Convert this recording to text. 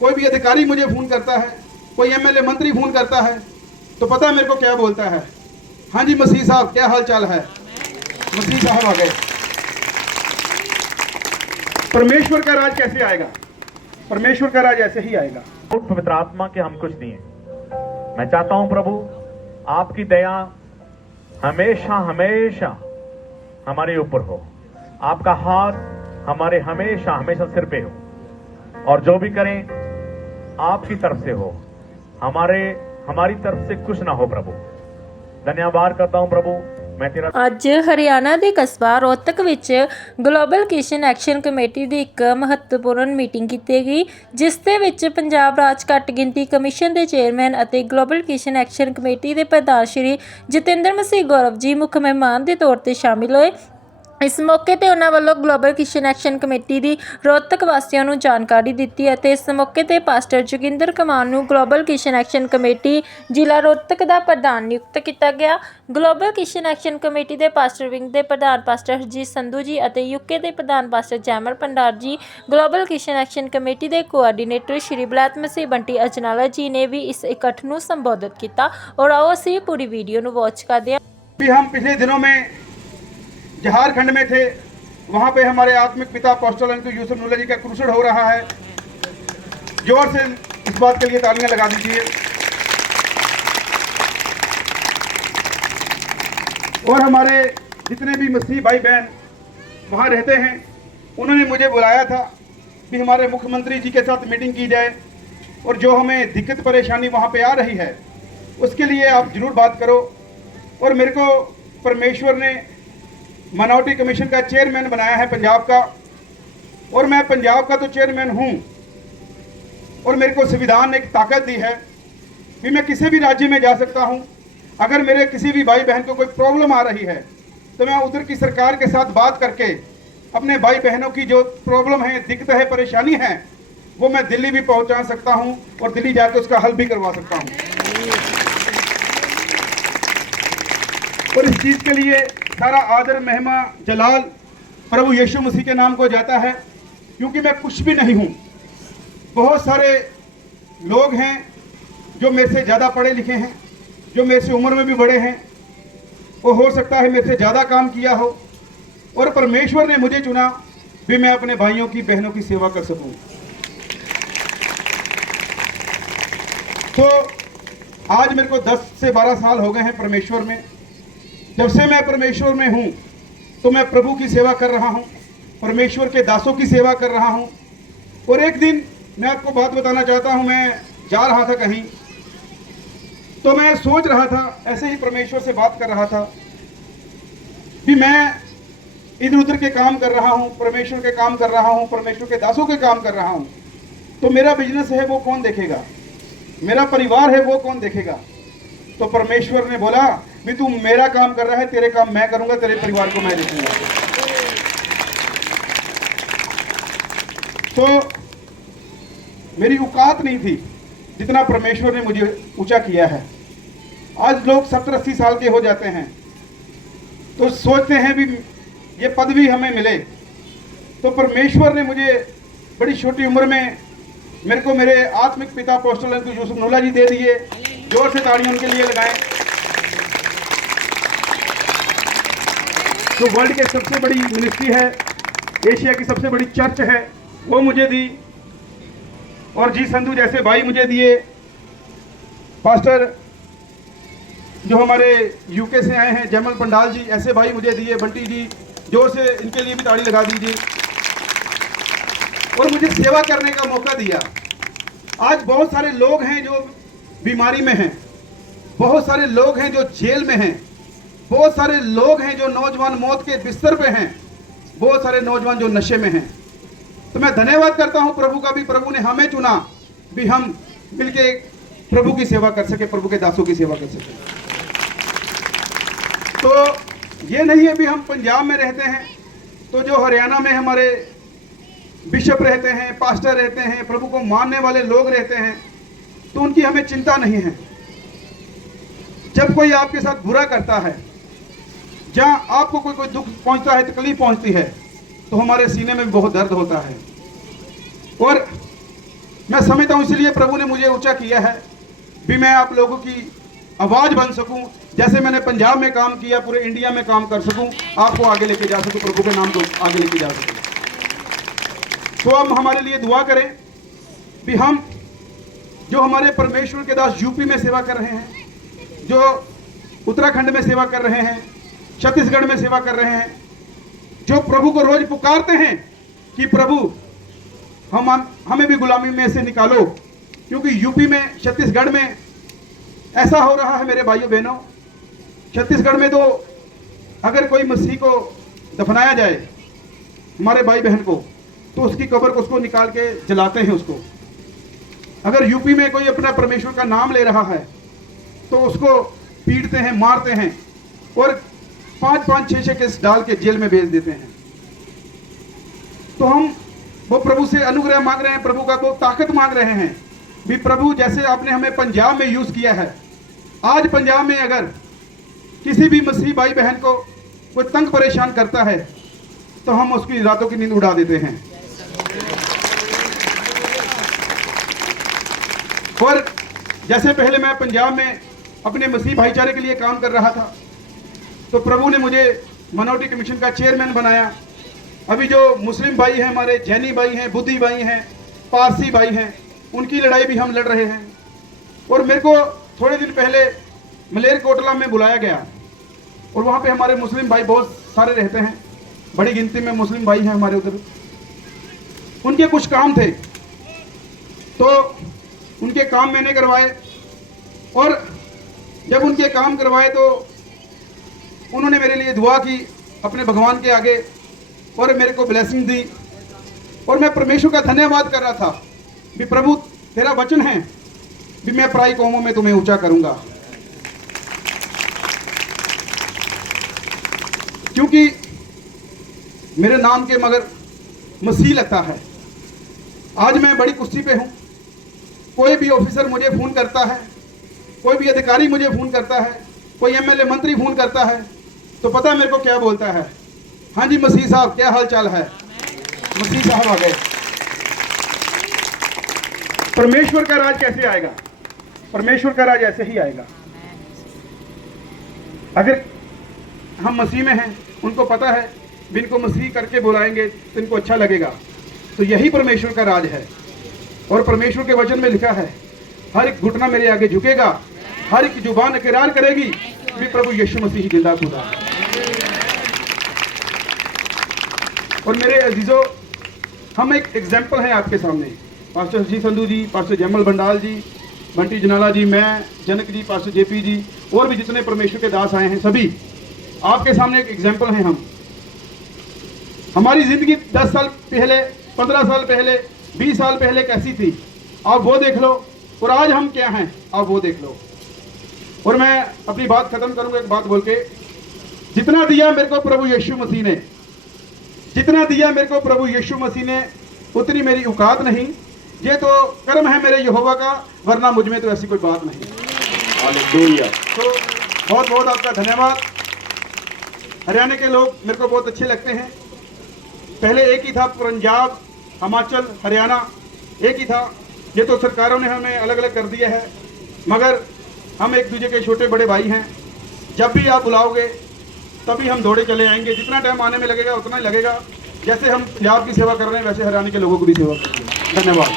कोई भी अधिकारी मुझे फ़ोन करता है, कोई एमएलए मंत्री फ़ोन करता है, तो पता है मेरे को क्या बोलता है? हाँ जी मसीह साहब, क्या हाल चाल है? मसीह साहब आ गए। परमेश्वर का राज कैसे आएगा? परमेश्वर का राज ऐसे ही आएगा। पवित्र आत्मा के हम कुछ नहीं है। मैं चाहता हूं प्रभु आपकी दया हमेशा हमेशा हमारे ऊपर हो, आपका हाथ हमारे हमेशा हमेशा सिर पे हो, और जो भी करें आपकी तरफ से हो, हमारी तरफ से कुछ ना हो। प्रभु धन्यवाद करता हूं प्रभु। ਅੱਜ ਹਰਿਆਣਾ ਦੇ ਕਸਬਾ ਰੋਹਤਕ ਵਿੱਚ ਗਲੋਬਲ ਕਿਸ਼ਨ ਐਕਸ਼ਨ ਕਮੇਟੀ ਦੀ ਇੱਕ ਮਹੱਤਵਪੂਰਨ ਮੀਟਿੰਗ ਕੀਤੀ ਗਈ, ਜਿਸ ਦੇ ਵਿੱਚ ਪੰਜਾਬ ਰਾਜ ਘੱਟ ਗਿਣਤੀ ਕਮਿਸ਼ਨ ਦੇ ਚੇਅਰਮੈਨ ਅਤੇ ਗਲੋਬਲ ਕਿਸ਼ਨ ਐਕਸ਼ਨ ਕਮੇਟੀ ਦੇ ਪ੍ਰਧਾਨ ਸ਼੍ਰੀ ਜਤਿੰਦਰ ਮਸੀਹ ਗੌਰਵ ਜੀ ਮੁੱਖ ਮਹਿਮਾਨ ਦੇ ਤੌਰ ਤੇ ਸ਼ਾਮਿਲ ਹੋਏ। इस मौके पर उन्होंने वालों ग्लोबल किशन एक्शन कमेटी की रोहतक वासियों को जानकारी दी और इस मौके पर पास्टर जोगिंदर कुमार को ग्लोबल किशन एक्शन कमेटी जिला रोहतक का प्रधान नियुक्त किया गया। ग्लोबल किशन एक्शन कमेटी के पास्टर विंग के प्रधान पास्टर हरजीत संधू जी और यूके के प्रधान पास्टर जैमल भंडार जी, ग्लोबल किशन एक्शन कमेटी के कोआर्डीनेटर श्री बलैत मसीह बंटी अजनाला जी ने भी इस इकट्ठ को संबोधित किया। और आओ असी पूरी वीडियो को वॉच करते हैं। हम पिछले दिनों में झारखंड में थे, वहाँ पे हमारे आत्मिक पिता अपोस्टल यूसुफ नूला जी का क्रूसेड हो रहा है। जोर से इस बात के लिए तालियां लगा दीजिए। और हमारे जितने भी मसीह भाई बहन वहाँ रहते हैं, उन्होंने मुझे बुलाया था कि हमारे मुख्यमंत्री जी के साथ मीटिंग की जाए, और जो हमें दिक्कत परेशानी वहाँ पे आ रही है उसके लिए आप ज़रूर बात करो। और मेरे को परमेश्वर ने माइनॉरिटी कमीशन का चेयरमैन बनाया है पंजाब का, और मैं पंजाब का तो चेयरमैन हूँ, और मेरे को संविधान ने एक ताकत दी है कि मैं किसी भी राज्य में जा सकता हूँ। अगर मेरे किसी भी भाई बहन को कोई प्रॉब्लम आ रही है तो मैं उधर की सरकार के साथ बात करके अपने भाई बहनों की जो प्रॉब्लम है, दिक्कत है, परेशानी है, वो मैं दिल्ली भी पहुँचा सकता हूँ और दिल्ली जाकर उसका हल भी करवा सकता हूँ। और इस चीज़ के लिए सारा आदर महिमा जलाल प्रभु यीशु मसीह के नाम को जाता है, क्योंकि मैं कुछ भी नहीं हूँ। बहुत सारे लोग हैं जो मेरे से ज़्यादा पढ़े लिखे हैं, जो मेरे से उम्र में भी बड़े हैं, वो हो सकता है मेरे से ज़्यादा काम किया हो, और परमेश्वर ने मुझे चुना भी मैं अपने भाइयों की बहनों की सेवा कर सकूं। तो आज मेरे को 10 से 12 साल हो गए हैं परमेश्वर में। जब से मैं परमेश्वर में हूँ तो मैं प्रभु की सेवा कर रहा हूँ, परमेश्वर के दासों की सेवा कर रहा हूँ। और एक दिन मैं आपको बात बताना चाहता हूँ, मैं जा रहा था कहीं, तो मैं सोच रहा था, ऐसे ही परमेश्वर से बात कर रहा था कि मैं इधर उधर के काम कर रहा हूँ, परमेश्वर के काम कर रहा हूँ, परमेश्वर के दासों के काम कर रहा हूँ, तो मेरा बिजनेस है वो कौन देखेगा, मेरा परिवार है वो कौन देखेगा। तो परमेश्वर ने बोला भी तू मेरा काम कर रहा है, तेरे काम मैं करूंगा, तेरे परिवार को मैं देखूंगा। तो मेरी औकात नहीं थी जितना परमेश्वर ने मुझे ऊंचा किया है। आज लोग 70-80 साल के हो जाते हैं तो सोचते हैं भी ये पदवी हमें मिले, तो परमेश्वर ने मुझे बड़ी छोटी उम्र में मेरे को मेरे आत्मिक पिता अपोस्टल यूसुफ नूला जी दे दिए। जोर से ताड़ियां उनके लिए लगाएं। जो वर्ल्ड के सबसे बड़ी मिनिस्ट्री है, एशिया की सबसे बड़ी चर्च है, वो मुझे दी। और जी संधू जैसे भाई मुझे दिए, पास्टर जो हमारे यूके से आए हैं जैमल पंडाल जी, ऐसे भाई मुझे दिए, बंटी जी, जोर से इनके लिए भी ताड़ी लगा दीजिए। और मुझे सेवा करने का मौका दिया। आज बहुत सारे लोग हैं जो बीमारी में हैं, बहुत सारे लोग हैं जो जेल में हैं, बहुत सारे लोग हैं जो नौजवान मौत के बिस्तर पे हैं, बहुत सारे नौजवान जो नशे में हैं। तो मैं धन्यवाद करता हूं प्रभु का भी, प्रभु ने हमें चुना भी हम मिलके प्रभु की सेवा कर सके, प्रभु के दासों की सेवा कर सके। तो ये नहीं है भी हम पंजाब में रहते हैं तो जो हरियाणा में हमारे बिशप रहते हैं, पास्टर रहते हैं, प्रभु को मानने वाले लोग रहते हैं, तो उनकी हमें चिंता नहीं है। जब कोई आपके साथ बुरा करता है, जहां आपको कोई दुख पहुंचता है, तकलीफ पहुंचती है, तो हमारे सीने में भी बहुत दर्द होता है। और मैं समझता हूँ इसलिए प्रभु ने मुझे ऊंचा किया है भी मैं आप लोगों की आवाज़ बन सकूं। जैसे मैंने पंजाब में काम किया, पूरे इंडिया में काम कर सकूं, आपको आगे लेके जा सकूं, प्रभु के नाम को आगे लेके जा सकूं। तो अब हमारे लिए दुआ करें भी हम जो हमारे परमेश्वर के दास यूपी में सेवा कर रहे हैं, जो उत्तराखंड में सेवा कर रहे हैं, छत्तीसगढ़ में सेवा कर रहे हैं, जो प्रभु को रोज पुकारते हैं कि प्रभु हमें भी गुलामी में से निकालो, क्योंकि यूपी में, छत्तीसगढ़ में ऐसा हो रहा है मेरे भाइयों बहनों। छत्तीसगढ़ में तो अगर कोई मसीह को दफनाया जाए, हमारे भाई बहन को, तो उसकी कब्र को उसको निकाल के जलाते हैं उसको। अगर यूपी में कोई अपना परमेश्वर का नाम ले रहा है तो उसको पीटते हैं, मारते हैं और 5-5, 6-6 केस डाल के जेल में भेज देते हैं। तो हम वो प्रभु से अनुग्रह मांग रहे हैं, प्रभु का वो ताकत मांग रहे हैं भी प्रभु जैसे आपने हमें पंजाब में यूज किया है, आज पंजाब में अगर किसी भी मसीह भाई बहन को कोई तंग परेशान करता है तो हम उसकी रातों की नींद उड़ा देते हैं। और जैसे पहले मैं पंजाब में अपने मसीह भाईचारे के लिए काम कर रहा था, तो प्रभु ने मुझे माइनॉरिटी कमीशन का चेयरमैन बनाया। अभी जो मुस्लिम भाई हैं, हमारे जैनी भाई हैं, बुद्धि भाई हैं, पारसी भाई हैं, उनकी लड़ाई भी हम लड़ रहे हैं। और मेरे को थोड़े दिन पहले मलेरकोटला में बुलाया गया और वहाँ पे हमारे मुस्लिम भाई बहुत सारे रहते हैं, बड़ी गिनती में मुस्लिम भाई हैं हमारे उधर। उनके कुछ काम थे तो उनके काम मैंने करवाए, और जब उनके काम करवाए तो उन्होंने मेरे लिए दुआ की अपने भगवान के आगे और मेरे को ब्लेसिंग दी। और मैं परमेश्वर का धन्यवाद कर रहा था भी प्रभु तेरा वचन है भी मैं पराई कौमों में तुम्हें ऊंचा करूंगा, क्योंकि मेरे नाम के मगर मसीह लगता है। आज मैं बड़ी कुश्ती पे हूं। कोई भी ऑफिसर मुझे फोन करता है, कोई भी अधिकारी मुझे फोन करता है, कोई एमएलए मंत्री फोन करता है, तो पता है मेरे को क्या बोलता है? हाँ जी मसीह साहब, क्या हाल चाल है? मसीह साहब आ गए। परमेश्वर का राज कैसे आएगा? परमेश्वर का राज ऐसे ही आएगा। अगर हम मसीह में हैं, उनको पता है भी इनको मसीह करके बुलाएंगे तो इनको अच्छा लगेगा, तो यही परमेश्वर का राज है। और परमेश्वर के वचन में लिखा है हर एक घुटना मेरे आगे झुकेगा, हर एक जुबान इकरार करेगी भी प्रभु यीशु मसीह जिंदा खुदा है। और मेरे अजीजों, हम एक एग्जाम्पल हैं आपके सामने। पास्टर जी संधू जी, पास्टर जयमल बंडाल जी, बंटी जनाला जी, मैं, जनक जी, पास्टर जेपी जी, और भी जितने परमेश्वर के दास आए हैं, सभी आपके सामने एक एग्जाम्पल हैं हम। हमारी जिंदगी 10 साल पहले, 15 साल पहले, 20 साल पहले कैसी थी, आप वो देख लो, और आज हम क्या हैं आप वो देख लो। और मैं अपनी बात खत्म करूंगा एक बात बोल के, जितना दिया मेरे को प्रभु यीशु मसीह ने, जितना दिया मेरे को प्रभु यीशु मसीह ने, उतनी मेरी औकात नहीं। ये तो कर्म है मेरे यहोवा का, वरना मुझ में तो ऐसी कोई बात नहीं। हालेलुया। तो बहुत बहुत आपका धन्यवाद। हरियाणा के लोग मेरे को बहुत अच्छे लगते हैं। पहले एक ही था, पंजाब, हिमाचल, हरियाणा एक ही था। ये तो सरकारों ने हमें अलग अलग कर दिया है, मगर हम एक दूसरे के छोटे बड़े भाई हैं। जब भी आप बुलाओगे तभी हम दौड़े चले आएंगे। जितना टाइम आने में लगेगा उतना ही लगेगा। जैसे हम पंजाब की सेवा कर रहे हैं वैसे हरियाणा के लोगों को भी सेवा करेंगे। धन्यवाद।